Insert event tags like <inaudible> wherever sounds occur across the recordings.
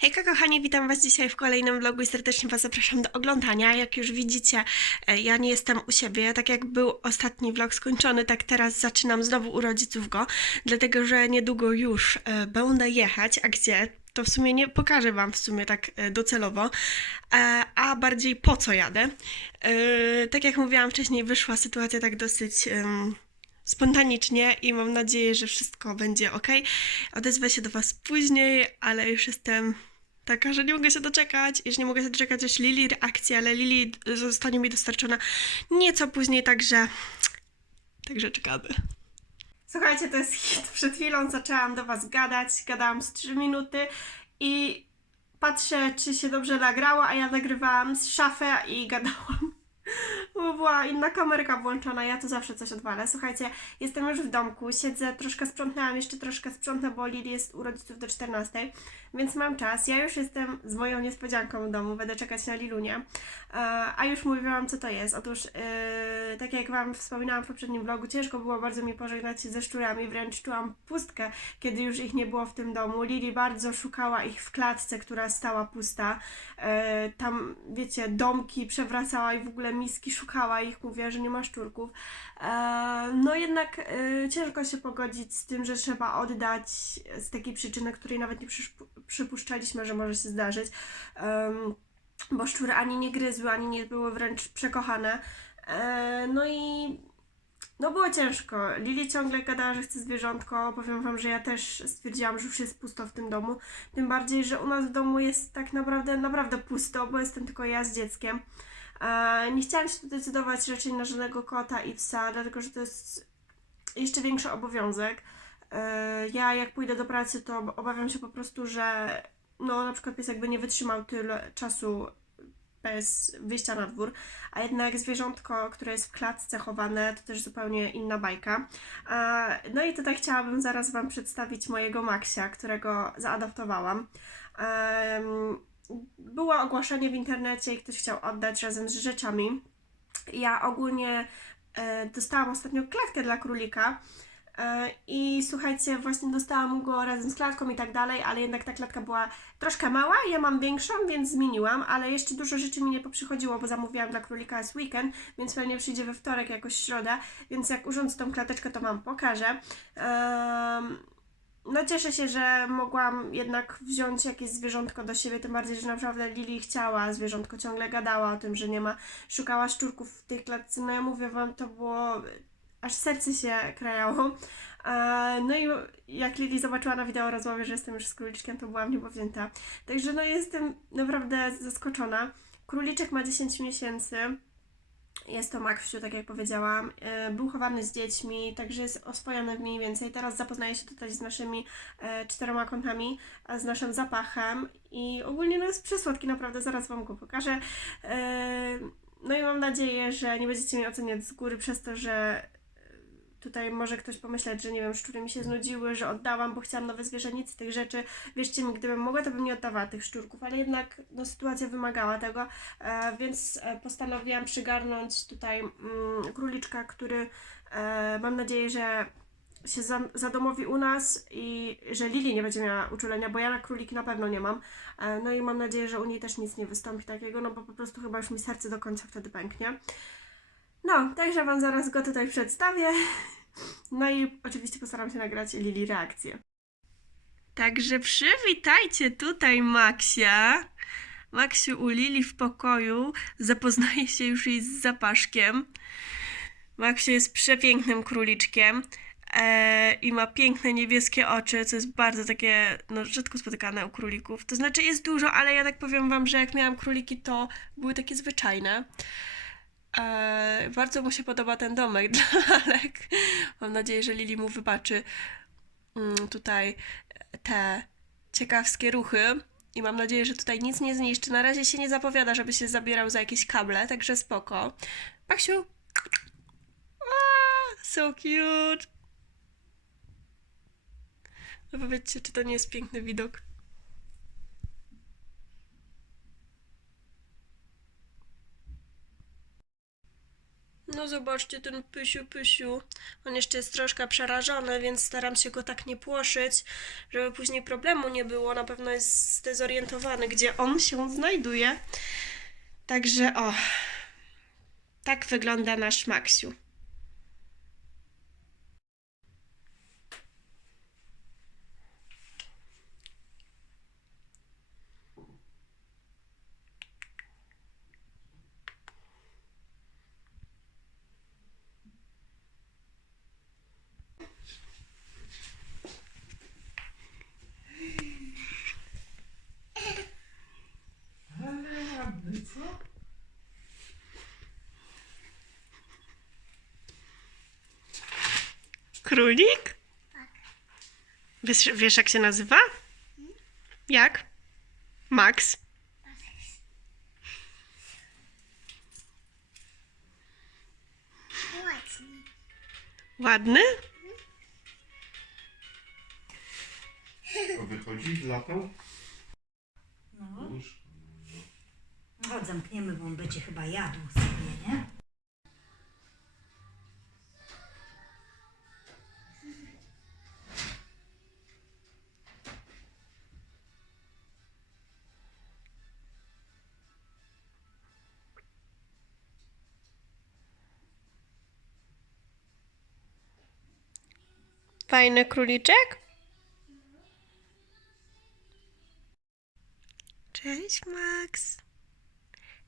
Hejka kochani, witam Was dzisiaj w kolejnym vlogu i serdecznie Was zapraszam do oglądania. Jak już widzicie, e, ja nie jestem u siebie, tak jak był ostatni vlog skończony, tak teraz zaczynam znowu u rodziców go, dlatego że niedługo już e, będę jechać, a gdzie? To w sumie nie pokażę Wam w sumie tak e, docelowo, a bardziej po co jadę. Tak jak mówiłam wcześniej, wyszła sytuacja tak dosyć... spontanicznie i mam nadzieję, że wszystko będzie ok. Odezwę się do Was później, ale już jestem taka, że nie mogę się doczekać. Już nie mogę się doczekać aż Lili reakcji, ale Lili zostanie mi dostarczona nieco później, także także czekamy. Słuchajcie, to jest hit. Przed chwilą zaczęłam do Was gadać, gadałam z 3 minuty i patrzę, czy się dobrze nagrało, a ja nagrywałam z szafy i gadałam była inna kamerka włączona, ja to zawsze coś odwalę. Słuchajcie, jestem już w domku, siedzę, troszkę sprzątnęłam, jeszcze troszkę sprzątnę, bo Lili jest u rodziców do 14, więc mam czas. Ja już jestem z moją niespodzianką w domu, będę czekać na Lilunię. E, A już mówiłam, co to jest. Otóż, e, tak jak Wam wspominałam w poprzednim vlogu, ciężko było bardzo mi pożegnać się ze szczurami, wręcz czułam pustkę, kiedy już ich nie było w tym domu. Lili bardzo szukała ich w klatce, która stała pusta. E, Tam, wiecie, domki przewracała i w ogóle miski szukała ich, mówiła, że nie ma szczurków. E, No jednak e, ciężko się pogodzić z tym, że trzeba oddać z takiej przyczyny, której nawet nie przypuszczaliśmy, że może się zdarzyć. Bo szczury ani nie gryzły, ani nie były wręcz przekochane. E, No i no było ciężko. Lili ciągle gadała, że chce zwierzątko. Powiem wam, że ja też stwierdziłam, że już jest pusto w tym domu. Tym bardziej, że u nas w domu jest tak naprawdę, naprawdę pusto, bo jestem tylko ja z dzieckiem. Nie chciałam się decydować raczej na żadnego kota i psa, dlatego że to jest jeszcze większy obowiązek. E, Ja jak pójdę do pracy, to obawiam się po prostu, że no na przykład pies jakby nie wytrzymał tyle czasu bez wyjścia na dwór, a jednak zwierzątko, które jest w klatce chowane, to też zupełnie inna bajka. No i tutaj chciałabym zaraz Wam przedstawić mojego Maxia, którego zaadoptowałam. Było ogłoszenie w internecie i ktoś chciał oddać razem z rzeczami. Ja ogólnie e, dostałam ostatnio klatkę dla królika. E, I słuchajcie, właśnie dostałam go razem z klatką i tak dalej, ale jednak ta klatka była troszkę mała. Ja mam większą, więc zmieniłam, ale jeszcze dużo rzeczy mi nie poprzychodziło, bo zamówiłam dla królika z weekend, więc pewnie przyjdzie we wtorek, jakoś środę, więc jak urządzę tą klateczkę, to Wam pokażę. Em, no cieszę się, że mogłam jednak wziąć jakieś zwierzątko do siebie, tym bardziej, że naprawdę Lili chciała zwierzątko, ciągle gadała o tym, że nie ma, szukała szczurków w tej klatce, no ja mówię Wam, to było, aż serce się krajało. No i jak Lili zobaczyła na wideo rozmowie, że jestem już z króliczkiem, to byłam niepowzięta. Także no jestem naprawdę zaskoczona. Króliczek ma 10 miesięcy. Jest to Maksiu, tak jak powiedziałam. E, Był chowany z dziećmi, także jest oswojony mniej więcej. Teraz zapoznaje się tutaj z naszymi e, czteroma kątami, z naszym zapachem i ogólnie no jest przysłodki, naprawdę, zaraz Wam go pokażę. E, No i mam nadzieję, że nie będziecie mnie oceniać z góry przez to, że tutaj może ktoś pomyśleć, że nie wiem, szczury mi się znudziły, że oddałam, bo chciałam nowe zwierzęnice, tych rzeczy. Wierzcie mi, gdybym mogła, to bym nie oddawała tych szczurków, ale jednak no, sytuacja wymagała tego, e, więc e, postanowiłam przygarnąć tutaj mm, króliczka, który e, mam nadzieję, że się za, zadomowi u nas i że Lili nie będzie miała uczulenia, bo ja na króliki na pewno nie mam. E, no i mam nadzieję, że u niej też nic nie wystąpi takiego, no bo po prostu chyba już mi serce do końca wtedy pęknie. No, także Wam zaraz go tutaj przedstawię. No i oczywiście postaram się nagrać Lili reakcję. Także przywitajcie tutaj Maksia. Maksiu u Lili w pokoju. Zapoznaje się już jej z zapaszkiem. Maksiu jest przepięknym króliczkiem. e, I ma piękne niebieskie oczy, co jest bardzo takie, no, rzadko spotykane u królików. To znaczy jest dużo, ale ja tak powiem wam, że jak miałam króliki, to były takie zwyczajne. E, bardzo mu się podoba ten domek <laughs> dla lalek. Mam nadzieję, że Lili mu wybaczy mm, tutaj te ciekawskie ruchy. I mam nadzieję, że tutaj nic nie zniszczy. Na razie się nie zapowiada, żeby się zabierał za jakieś kable, także spoko. Maksiu! Ah, so cute! No powiedzcie, czy to nie jest piękny widok? No zobaczcie ten pysiu, pysiu. On jeszcze jest troszkę przerażony, więc staram się go tak nie płoszyć, żeby później problemu nie było. Na pewno jest zdezorientowany, gdzie on się znajduje. Także o, tak wygląda nasz Maksiu. Ale ładny, co? Królik? Wiesz, wiesz jak się nazywa? Jak? Max. Ładny? To wychodzi, latał? No. Już. Chodź, zamkniemy, bo on będzie chyba jadł sobie, nie? Fajny króliczek? Cześć, Max.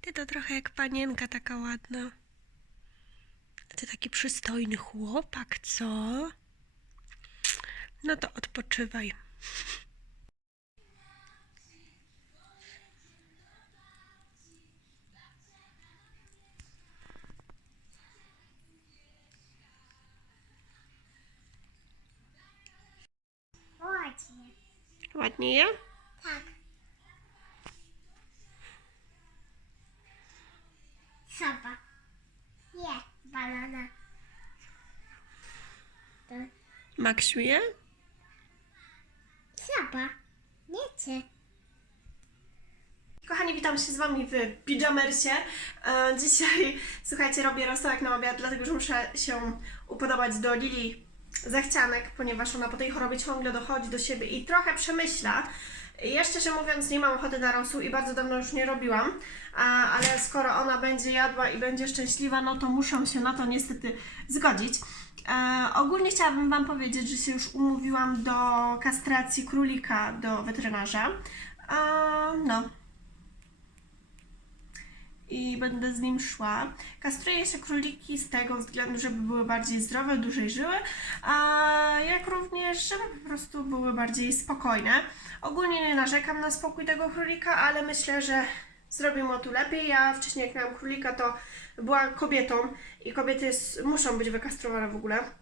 Ty to trochę jak panienka taka ładna. Ty taki przystojny chłopak, co? No to odpoczywaj. Ładnie je? Tak. Soba. Nie, balona. To Maksiu je? soba. Nie ty. Kochani, witam się z Wami w pijamersie. E, dzisiaj, słuchajcie, robię rosołek na obiad, dlatego że muszę się upodobać do Lili zachcianek, ponieważ ona po tej chorobie ciągle dochodzi do siebie i trochę przemyśla. Ja szczerze mówiąc nie mam ochoty na rosół i bardzo dawno już nie robiłam, a, ale skoro ona będzie jadła i będzie szczęśliwa, no to muszę się na to niestety zgodzić. E, ogólnie chciałabym Wam powiedzieć, że się już umówiłam do kastracji królika do weterynarza. E, no, i będę z nim szła. Kastruję się króliki z tego względu, żeby były bardziej zdrowe, dłużej żyły, a jak również, żeby po prostu były bardziej spokojne. Ogólnie nie narzekam na spokój tego królika, ale myślę, że zrobię mu tu lepiej. Ja wcześniej jak miałam królika, to była kobietą i kobiety muszą być wykastrowane w ogóle.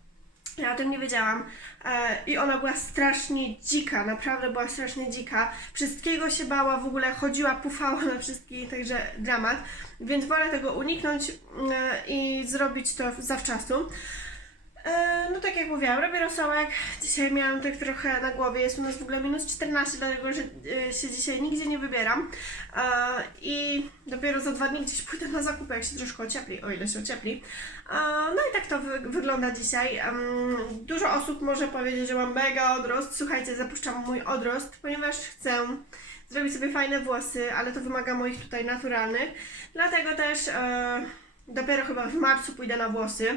Ja o tym nie wiedziałam. E, I ona była strasznie dzika, naprawdę była strasznie dzika. Wszystkiego się bała, w ogóle chodziła, pufała na wszystkich, także dramat. Więc wolę tego uniknąć e, i zrobić to zawczasu. E, No tak jak mówiłam, robię rosołek. Dzisiaj miałam tak trochę na głowie. Jest u nas w ogóle minus 14, dlatego że e, się dzisiaj nigdzie nie wybieram. E, I dopiero za dwa dni gdzieś pójdę na zakupy, jak się troszkę ociepli, o ile się ociepli. No i tak to wy wygląda dzisiaj. Dużo osób może powiedzieć, że mam mega odrost. Słuchajcie, zapuszczam mój odrost, ponieważ chcę zrobić sobie fajne włosy, ale to wymaga moich tutaj naturalnych. Dlatego też dopiero chyba w marcu pójdę na włosy.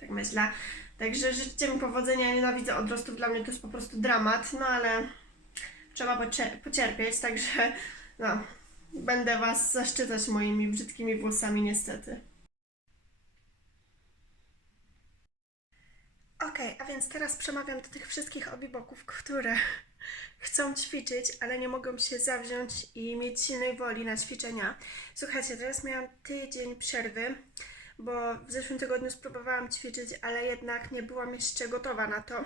Tak myślę. Także życzcie mi powodzenia, nienawidzę odrostów, dla mnie to jest po prostu dramat, no ale trzeba pocie- pocierpieć, także no, będę Was zaszczycać moimi brzydkimi włosami niestety. Okej, a więc teraz przemawiam do tych wszystkich obiboków, które <laughs> chcą ćwiczyć, ale nie mogą się zawziąć i mieć silnej woli na ćwiczenia. Słuchajcie, teraz miałam tydzień przerwy, bo w zeszłym tygodniu spróbowałam ćwiczyć, ale jednak nie byłam jeszcze gotowa na to.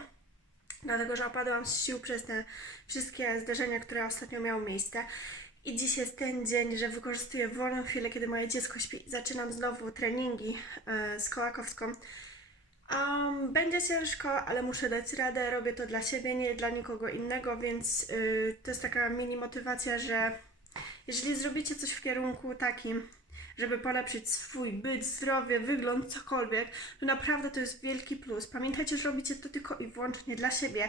Dlatego, że opadłam z sił przez te wszystkie zdarzenia, które ostatnio miały miejsce. I dziś jest ten dzień, że wykorzystuję wolną chwilę, kiedy moje dziecko śpi zaczynam znowu treningi e, z Kołakowską. Um, będzie ciężko, ale muszę dać radę. Robię to dla siebie, nie dla nikogo innego, więc y, to jest taka mini motywacja, że jeżeli zrobicie coś w kierunku takim, żeby polepszyć swój byt, zdrowie, wygląd, cokolwiek, to naprawdę to jest wielki plus. Pamiętajcie, że robicie to tylko i wyłącznie dla siebie.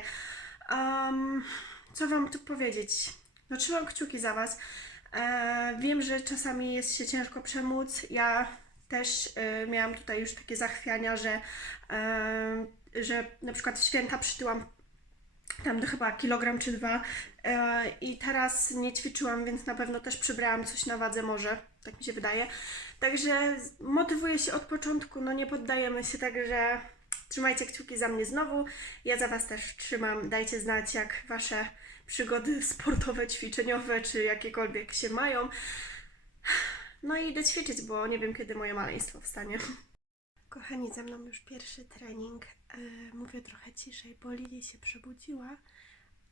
Um, co Wam tu powiedzieć? No trzymam kciuki za Was. E, wiem, że czasami jest się ciężko przemóc. Ja też e, miałam tutaj już takie zachwiania, że, e, że na przykład w święta przytyłam tam do chyba kilogram czy dwa e, i teraz nie ćwiczyłam, więc na pewno też przybrałam coś na wadze może, tak mi się wydaje. Także motywuję się od początku, no nie poddajemy się, także trzymajcie kciuki za mnie znowu. Ja za Was też trzymam. Dajcie znać, jak Wasze przygody sportowe, ćwiczeniowe, czy jakiekolwiek się mają. No i idę ćwiczyć, bo nie wiem, kiedy moje maleństwo wstanie. Kochani, ze mną już pierwszy trening. Yy, mówię trochę ciszej, bo Lili się przebudziła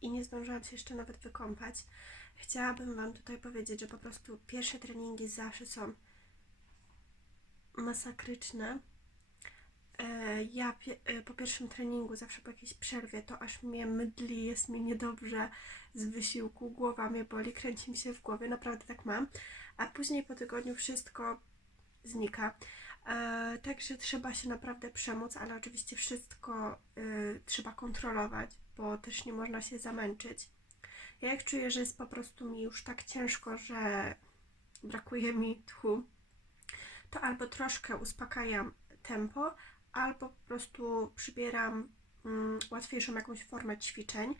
i nie zdążyłam się jeszcze nawet wykąpać. Chciałabym Wam tutaj powiedzieć, że po prostu pierwsze treningi zawsze są masakryczne. E, Ja e, po pierwszym treningu, zawsze po jakiejś przerwie, to aż mnie mydli, jest mi niedobrze z wysiłku, głowa mnie boli, kręci mi się w głowie, naprawdę tak mam. A później po tygodniu wszystko znika. E, Także trzeba się naprawdę przemóc, ale oczywiście wszystko trzeba kontrolować, bo też nie można się zamęczyć. Ja jak czuję, że jest po prostu mi już tak ciężko, że brakuje mi tchu, to albo troszkę uspokajam tempo, albo po prostu przybieram mm, łatwiejszą jakąś formę ćwiczeń.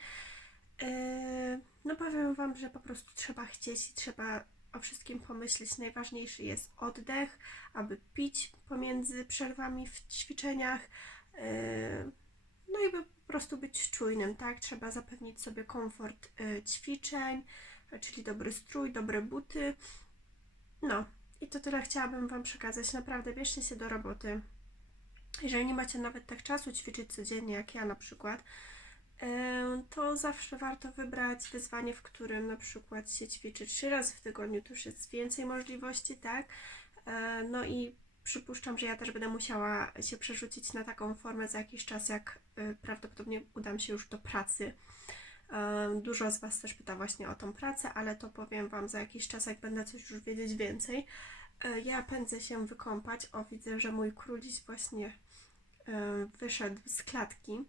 Yy, no powiem Wam, że po prostu trzeba chcieć i trzeba o wszystkim pomyśleć. Najważniejszy jest oddech, aby pić pomiędzy przerwami w ćwiczeniach. Yy, no i by prostu być czujnym, tak? Trzeba zapewnić sobie komfort yy, ćwiczeń, czyli dobry strój, dobre buty. No, i to tyle chciałabym Wam przekazać. Naprawdę bierzcie się do roboty. Jeżeli nie macie nawet tak czasu ćwiczyć codziennie, jak ja na przykład, em, to zawsze warto wybrać wyzwanie, w którym na przykład się ćwiczy trzy razy w tygodniu. To już jest więcej możliwości, tak? E, No i przypuszczam, że ja też będę musiała się przerzucić na taką formę za jakiś czas, jak y, prawdopodobnie udam się już do pracy. Dużo z Was też pyta właśnie o tą pracę, ale to powiem Wam za jakiś czas, jak będę coś już wiedzieć więcej. E, Ja pędzę się wykąpać. O, widzę, że mój króliś właśnie e, wyszedł z klatki.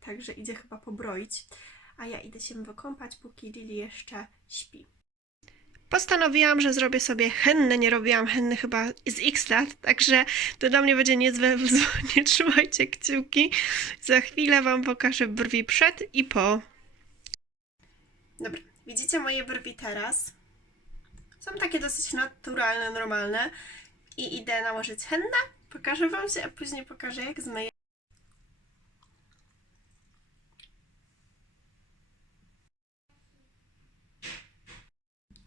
Także idzie chyba pobroić. A ja idę się wykąpać, póki Lili jeszcze śpi. Postanowiłam, że zrobię sobie hennę. Nie robiłam henny chyba z x lat, także to dla mnie będzie niezłe <laughs> wyzwanie. Trzymajcie kciuki. Za chwilę Wam pokażę brwi przed i po. Dobra, widzicie moje brwi teraz? Są takie dosyć naturalne, normalne. I idę nałożyć hennę. Pokażę Wam się, a później pokażę jak zmyję.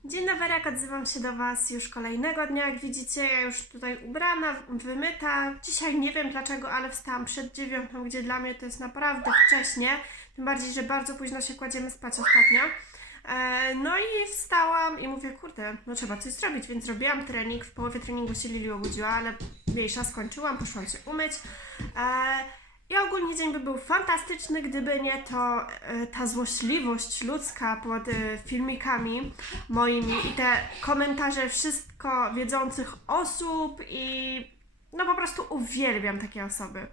Dzień dobry, odzywam się do Was już kolejnego dnia. Jak widzicie, ja już tutaj ubrana, wymyta. Dzisiaj nie wiem dlaczego, ale wstałam przed dziewiątą, gdzie dla mnie to jest naprawdę wcześnie. Tym bardziej, że bardzo późno się kładziemy spać ostatnio. E, no i wstałam i mówię, kurde, no trzeba coś zrobić, więc zrobiłam trening. W połowie treningu się Lili obudziła, ale mniejsza skończyłam, poszłam się umyć. I ogólnie dzień by był fantastyczny, gdyby nie to e, ta złośliwość ludzka pod e, filmikami moimi i te komentarze wszystko wiedzących osób i no po prostu uwielbiam takie osoby.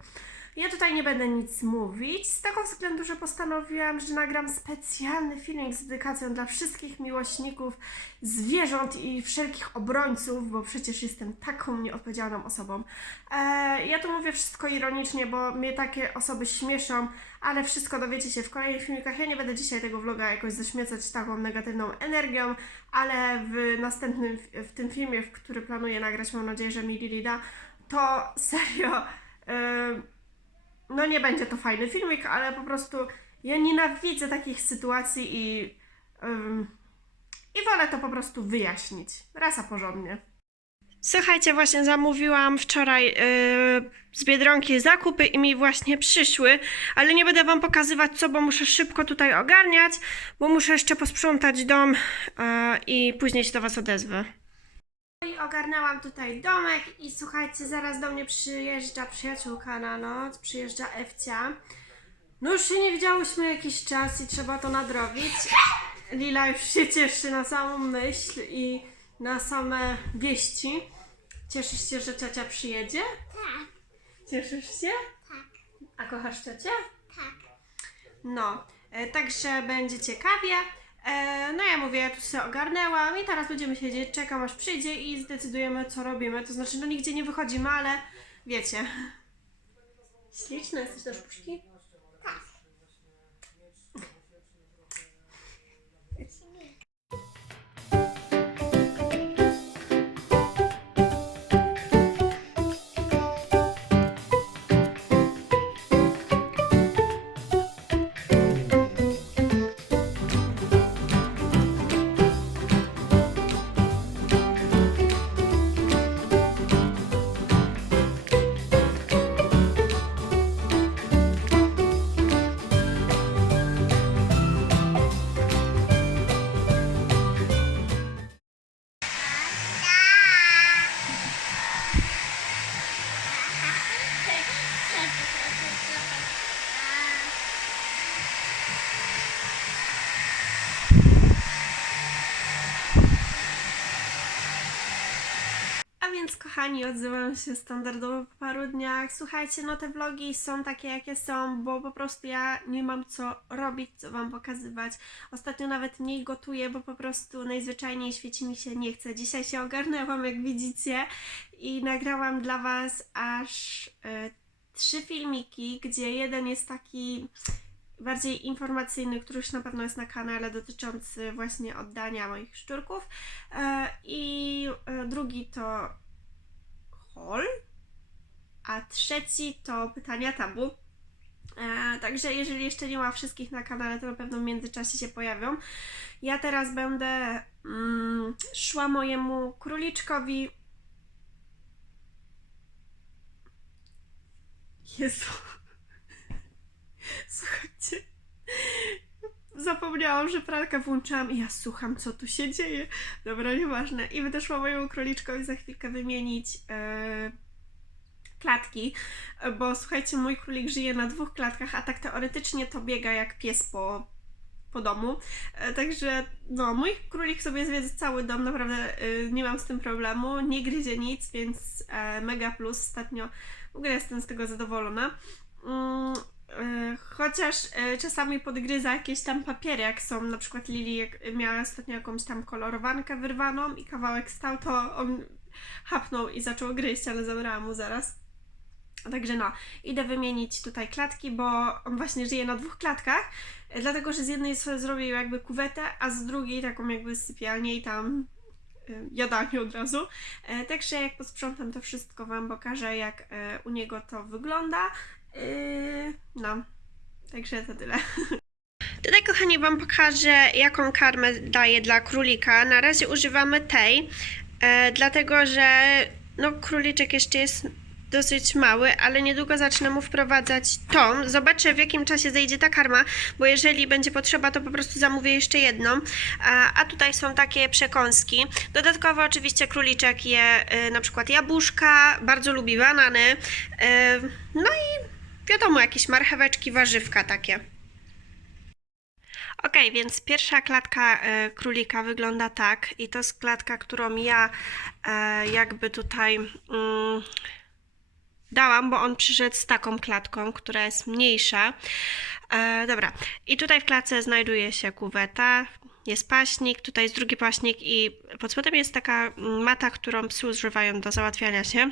Ja tutaj nie będę nic mówić, z tego względu, że postanowiłam, że nagram specjalny filmik z dedykacją dla wszystkich miłośników zwierząt i wszelkich obrońców, bo przecież jestem taką nieodpowiedzialną osobą. E, ja tu mówię wszystko ironicznie, bo mnie takie osoby śmieszą, ale wszystko dowiecie się w kolejnych filmikach. Ja nie będę dzisiaj tego vloga jakoś zaśmiecać taką negatywną energią, ale w następnym, w tym filmie, w który planuję nagrać, mam nadzieję, że mi Lili da, to serio, em, no nie będzie to fajny filmik, ale po prostu ja nienawidzę takich sytuacji i, em, i wolę to po prostu wyjaśnić. Rasa porządnie. Słuchajcie, właśnie zamówiłam wczoraj yy, z Biedronki zakupy i mi właśnie przyszły, ale nie będę wam pokazywać co, bo muszę szybko tutaj ogarniać, bo muszę jeszcze posprzątać dom yy, i później się do was odezwę. No I ogarnęłam tutaj domek i słuchajcie, zaraz do mnie przyjeżdża przyjaciółka na noc, przyjeżdża Ewcia. No już się nie widziałyśmy jakiś czas i trzeba to nadrobić. Lila już się cieszy na samą myśl i na same wieści. Cieszysz się, że ciocia przyjedzie? Tak, Cieszysz się? tak, A kochasz ciocię? tak. No, e, także będzie ciekawie. E, no ja mówię, ja tu się ogarnęłam i teraz będziemy siedzieć, czekam aż przyjdzie i zdecydujemy co robimy. To znaczy, no nigdzie nie wychodzimy, ale wiecie. Śliczne jesteś też puszki? Kochani, odzywam się standardowo po paru dniach. Słuchajcie, no te vlogi są takie, jakie są, bo po prostu ja nie mam co robić, co Wam pokazywać. Ostatnio nawet mniej gotuję, bo po prostu najzwyczajniej w świecie mi się nie chce. Dzisiaj się ogarnęłam, jak widzicie, i nagrałam dla Was aż e, trzy filmiki, gdzie jeden jest taki bardziej informacyjny, który już na pewno jest na kanale, dotyczący właśnie oddania moich szczurków. E, I e, drugi to haul, a trzeci to pytania tabu. E, także jeżeli jeszcze nie ma wszystkich na kanale, to na pewno w międzyczasie się pojawią. Ja teraz będę mm, szła mojemu króliczkowi. Jezu. <laughs> Słuchajcie. Zapomniałam, że pralkę włączyłam i ja słucham, co tu się dzieje. Dobra, nieważne. I będę szła mojemu króliczkowi za chwilkę wymienić e, klatki, bo słuchajcie, mój królik żyje na dwóch klatkach, a tak teoretycznie to biega jak pies po, po domu. E, także no, mój królik sobie zwiedza cały dom, naprawdę e, nie mam z tym problemu, nie gryzie nic, więc e, mega plus. Ostatnio w ogóle jestem z tego zadowolona. E, Chociaż e, czasami podgryza jakieś tam papiery, jak są na przykład Lili miała ostatnio jakąś tam kolorowankę wyrwaną i kawałek stał, to on hapnął i zaczął gryźć, ale zabrałam mu zaraz. Także no, idę wymienić tutaj klatki, bo on właśnie żyje na dwóch klatkach, e, dlatego że z jednej sobie zrobił jakby kuwetę, a z drugiej taką jakby sypialnię i tam e, jadalnię od razu. E, Także jak posprzątam to wszystko Wam pokażę, jak e, u niego to wygląda. Yy, no, także to tyle. Tutaj, kochani, Wam pokażę, jaką karmę daję dla królika. Na razie używamy tej, e, dlatego że no, króliczek jeszcze jest dosyć mały, ale niedługo zacznę mu wprowadzać tą. Zobaczę, w jakim czasie zejdzie ta karma, bo jeżeli będzie potrzeba, to po prostu zamówię jeszcze jedną. A, a tutaj są takie przekąski. Dodatkowo oczywiście króliczek je y, na przykład jabłuszka, bardzo lubi banany. Y, no i wiadomo, jakieś marcheweczki, warzywka takie. Ok, więc pierwsza klatka e, królika wygląda tak i to jest klatka, którą ja e, jakby tutaj mm, dałam, bo on przyszedł z taką klatką, która jest mniejsza. E, dobra, i tutaj w klatce znajduje się kuweta, jest paśnik, tutaj jest drugi paśnik i pod spodem jest taka mm, mata, którą psy używają do załatwiania się.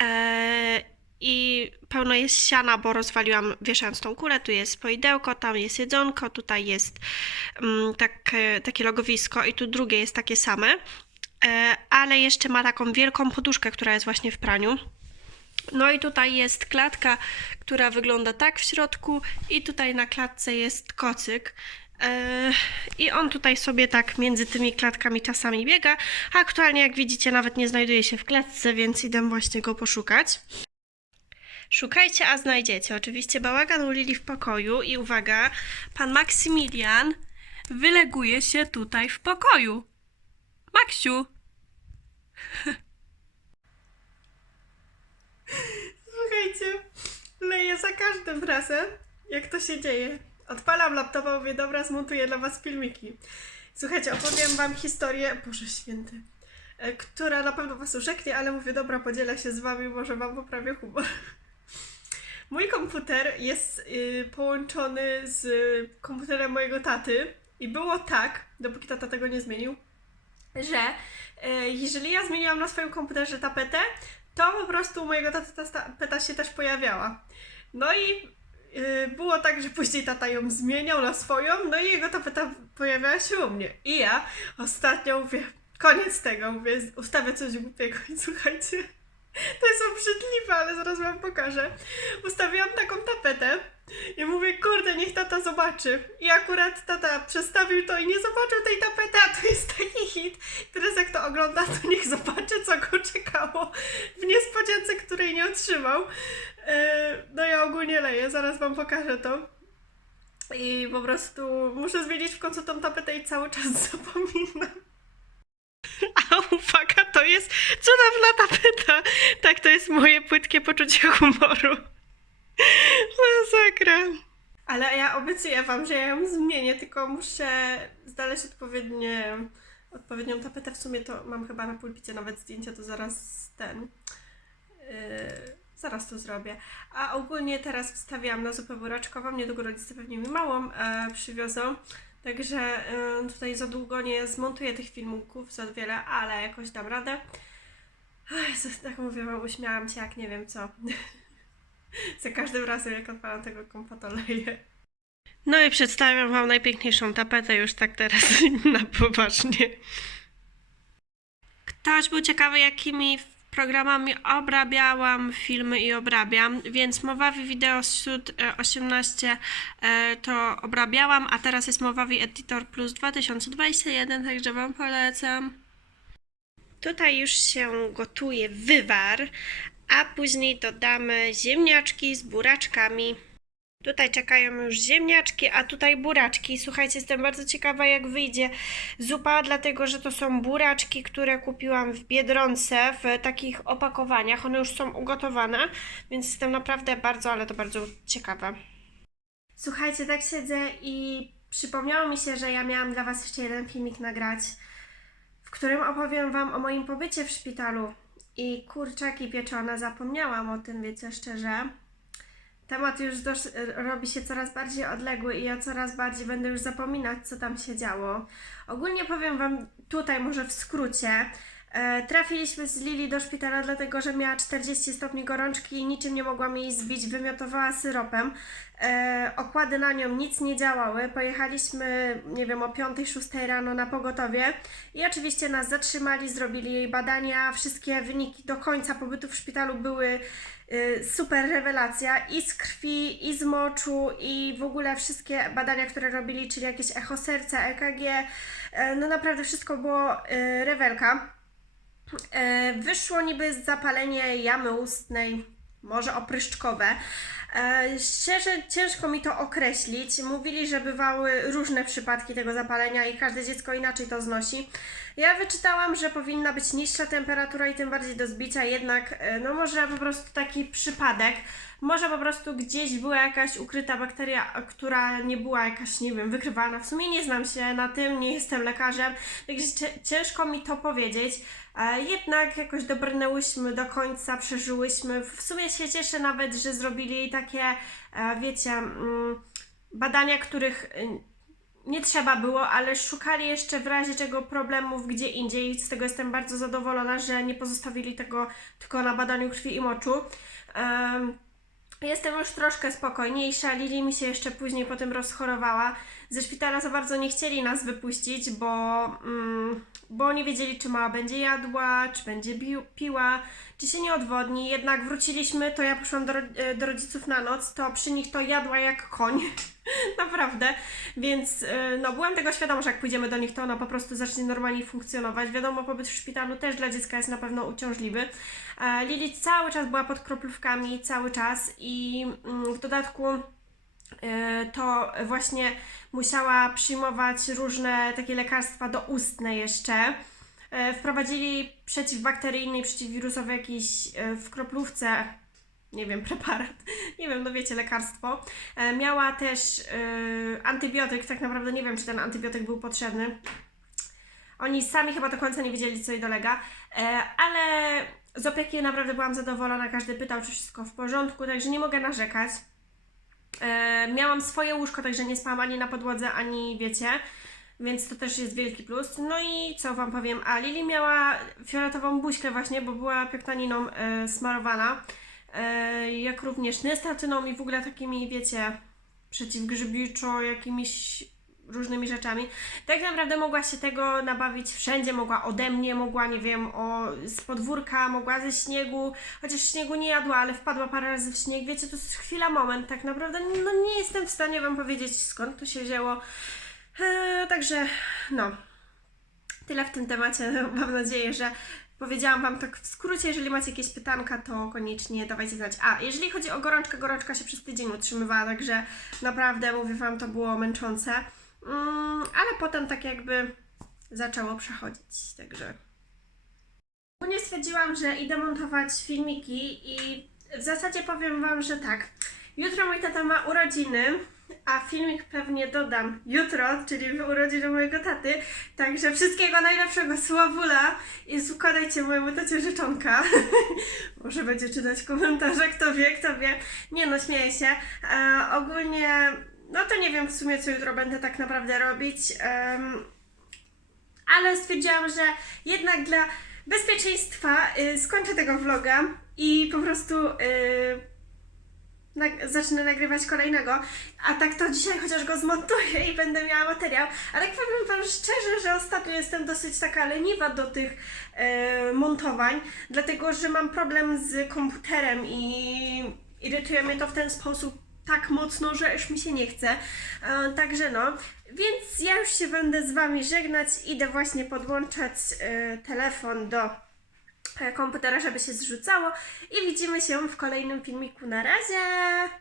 E, I pełno jest siana, bo rozwaliłam wieszając tą kulę. Tu jest poidełko, tam jest jedzonko, tutaj jest mm, takie, logowisko i tu drugie jest takie same. E, ale jeszcze ma taką wielką poduszkę, która jest właśnie w praniu. No i tutaj jest klatka, która wygląda tak w środku i tutaj na klatce jest kocyk. Yy, I on tutaj sobie tak między tymi klatkami czasami biega. Aktualnie, jak widzicie, nawet nie znajduje się w klatce, więc idę właśnie go poszukać. Szukajcie, a znajdziecie. Oczywiście bałagan u Lili w pokoju i uwaga, pan Maksymilian wyleguje się tutaj w pokoju. Maksiu! <laughs> Słuchajcie, leję za każdym razem, jak to się dzieje. Odpalam laptopa, mówię, dobra, zmontuję dla was filmiki. Słuchajcie, opowiem Wam historię, Boże Święty, e, która na pewno Was urzeknie, ale mówię, dobra, podzielę się z Wami, może Wam poprawię humor. <laughs> Mój komputer jest y, połączony z komputerem mojego taty i było tak, dopóki tata tego nie zmienił, że y, jeżeli ja zmieniłam na swoim komputerze tapetę, to po prostu u mojego taty ta tapeta się też pojawiała. No i y, było tak, że później tata ją zmieniał na swoją, no i jego tapeta pojawiała się u mnie. I ja ostatnio mówię, koniec tego, mówię, ustawię coś głupiego i słuchajcie, <laughs> to jest obrzydliwe, ale zaraz wam pokażę. Ustawiłam taką tapetę i mówię, kurde, niech tata zobaczy. I akurat tata przestawił to i nie zobaczył tej tapety, a to jest taki hit. Teraz jak to ogląda, to niech zobaczy, co go czekało w niespodziance, której nie otrzymał. E, No ja ogólnie leję, zaraz wam pokażę to. I po prostu muszę zmienić w końcu tą tapetę i cały czas <laughs> zapominam. A uwaga, to jest cudowna tapeta. Tak, to jest moje płytkie poczucie humoru. Masakra. Ale ja obiecuję wam, że ja ją zmienię, tylko muszę znaleźć odpowiednie, odpowiednią tapetę. W sumie to mam chyba na pulpicie nawet zdjęcia, to zaraz ten... Yy, zaraz to zrobię. A ogólnie teraz wstawiałam na zupę buraczkową, niedługo rodzice pewnie mi małą e, przywiozą. Także tutaj za długo nie zmontuję tych filmików, za wiele, ale jakoś dam radę. Ach, tak mówię wam, uśmiałam się jak nie wiem co. <laughs> za każdym razem jak odpalam tego kompa to leję. No i przedstawiam wam najpiękniejszą tapetę już tak teraz <laughs> na poważnie. Ktoś był ciekawy, jakimi programami obrabiałam filmy i obrabiam, więc Mowavi Video Suite e, 18 e, to obrabiałam, a teraz jest Mowavi Editor Plus 2021, także Wam polecam. Tutaj już się gotuje wywar, a później dodamy ziemniaczki z buraczkami. Tutaj czekają już ziemniaczki, a tutaj buraczki. Słuchajcie, jestem bardzo ciekawa, jak wyjdzie zupa, dlatego że to są buraczki, które kupiłam w Biedronce w takich opakowaniach. One już są ugotowane, więc jestem naprawdę bardzo, ale to bardzo ciekawa. Słuchajcie, tak siedzę i przypomniało mi się, że ja miałam dla Was jeszcze jeden filmik nagrać, w którym opowiem Wam o moim pobycie w szpitalu. I kurczaki pieczone, zapomniałam o tym, wiecie, szczerze. Temat już dos- robi się coraz bardziej odległy i ja coraz bardziej będę już zapominać, co tam się działo. Ogólnie powiem Wam tutaj może w skrócie. E, trafiliśmy z Lili do szpitala, dlatego że miała 40 stopni gorączki i niczym nie mogłam jej zbić, wymiotowała syropem. E, okłady na nią nic nie działały. Pojechaliśmy, nie wiem, o 5-6 rano na pogotowie i oczywiście nas zatrzymali, zrobili jej badania. Wszystkie wyniki do końca pobytu w szpitalu były y, super rewelacja i z krwi, i z moczu, i w ogóle wszystkie badania, które robili, czyli jakieś echo serca, EKG, e, no naprawdę wszystko było y, rewelka. E, Wyszło niby zapalenie jamy ustnej, może opryszczkowe. E, Szczerze, ciężko mi to określić. Mówili, że bywały różne przypadki tego zapalenia i każde dziecko inaczej to znosi. Ja wyczytałam, że powinna być niższa temperatura i tym bardziej do zbicia, jednak e, no może po prostu taki przypadek. Może po prostu gdzieś była jakaś ukryta bakteria, która nie była jakaś, nie wiem, wykrywalna. W sumie nie znam się na tym, nie jestem lekarzem, także ciężko mi to powiedzieć. E, Jednak jakoś dobrnęłyśmy do końca, przeżyłyśmy. W sumie się cieszę nawet, że zrobili takie, e, wiecie, mm, badania, których y, nie trzeba było, ale szukali jeszcze w razie czego problemów gdzie indziej. Z tego jestem bardzo zadowolona, że nie pozostawili tego tylko na badaniu krwi i moczu. Jestem już troszkę spokojniejsza. Lili mi się jeszcze później potem rozchorowała. Ze szpitala za bardzo nie chcieli nas wypuścić, bo, mm, bo nie wiedzieli, czy mała będzie jadła, czy będzie piła, czy się nie odwodni. Jednak wróciliśmy, to ja poszłam do, e, do rodziców na noc, to przy nich to jadła jak koń. <laughs> Naprawdę. Więc e, no, byłam tego świadoma, że jak pójdziemy do nich, to ona po prostu zacznie normalnie funkcjonować. Wiadomo, pobyt w szpitalu też dla dziecka jest na pewno uciążliwy. E, Lili cały czas była pod kroplówkami, cały czas i mm, w dodatku to właśnie musiała przyjmować różne takie lekarstwa doustne jeszcze. E, Wprowadzili przeciwbakteryjny i przeciwwirusowy jakiś e, w kroplówce, nie wiem, <laughs> preparat, nie wiem, no wiecie, lekarstwo. E, Miała też e, antybiotyk, tak naprawdę nie wiem, czy ten antybiotyk był potrzebny. Oni sami chyba do końca nie wiedzieli, co jej dolega, e, ale z opieki naprawdę byłam zadowolona. Każdy pytał, czy wszystko w porządku, także nie mogę narzekać. E, miałam swoje łóżko, także nie spałam ani na podłodze, ani wiecie, więc to też jest wielki plus. No i co Wam powiem, a Lili miała fioletową buźkę właśnie, bo była piektaniną e, smarowana, e, jak również nystatyną i w ogóle takimi, wiecie, przeciwgrzybiczo, jakimiś różnymi rzeczami. Tak naprawdę mogła się tego nabawić wszędzie, mogła ode mnie, mogła, nie wiem, o, z podwórka, mogła ze śniegu, chociaż śniegu nie jadła, ale wpadła parę razy w śnieg. Wiecie, to jest chwila, moment, tak naprawdę. No nie jestem w stanie Wam powiedzieć, skąd to się wzięło. Eee, także, no. Tyle w tym temacie. <laughs> Mam nadzieję, że powiedziałam Wam tak w skrócie. Jeżeli macie jakieś pytanka, to koniecznie dawajcie znać. A, jeżeli chodzi o gorączkę, gorączka się przez tydzień utrzymywała, także naprawdę, mówię Wam, to było męczące. Mm, ale potem tak jakby zaczęło przechodzić, także... Ogólnie stwierdziłam, że idę montować filmiki i w zasadzie powiem Wam, że tak. Jutro mój tata ma urodziny, a filmik pewnie dodam jutro, czyli w urodziny mojego taty. Także wszystkiego najlepszego, Sławula i składajcie mojemu tacie życzonka. <laughs> Może będzie czytać komentarze, kto wie, kto wie. Nie no, śmieję się. E, ogólnie, no to nie wiem w sumie, co jutro będę tak naprawdę robić. Em, ale stwierdziłam, że jednak dla bezpieczeństwa y, skończę tego vloga i po prostu y, zacznę nagrywać kolejnego. A tak to dzisiaj chociaż go zmontuję i będę miała materiał. Ale powiem Wam szczerze, że ostatnio jestem dosyć taka leniwa do tych e, montowań, dlatego że mam problem z komputerem i irytuje mnie to w ten sposób tak mocno, że już mi się nie chce. E, także no, więc ja już się będę z Wami żegnać. Idę właśnie podłączać e, telefon do e, komputera, żeby się zrzucało i widzimy się w kolejnym filmiku. Na razie!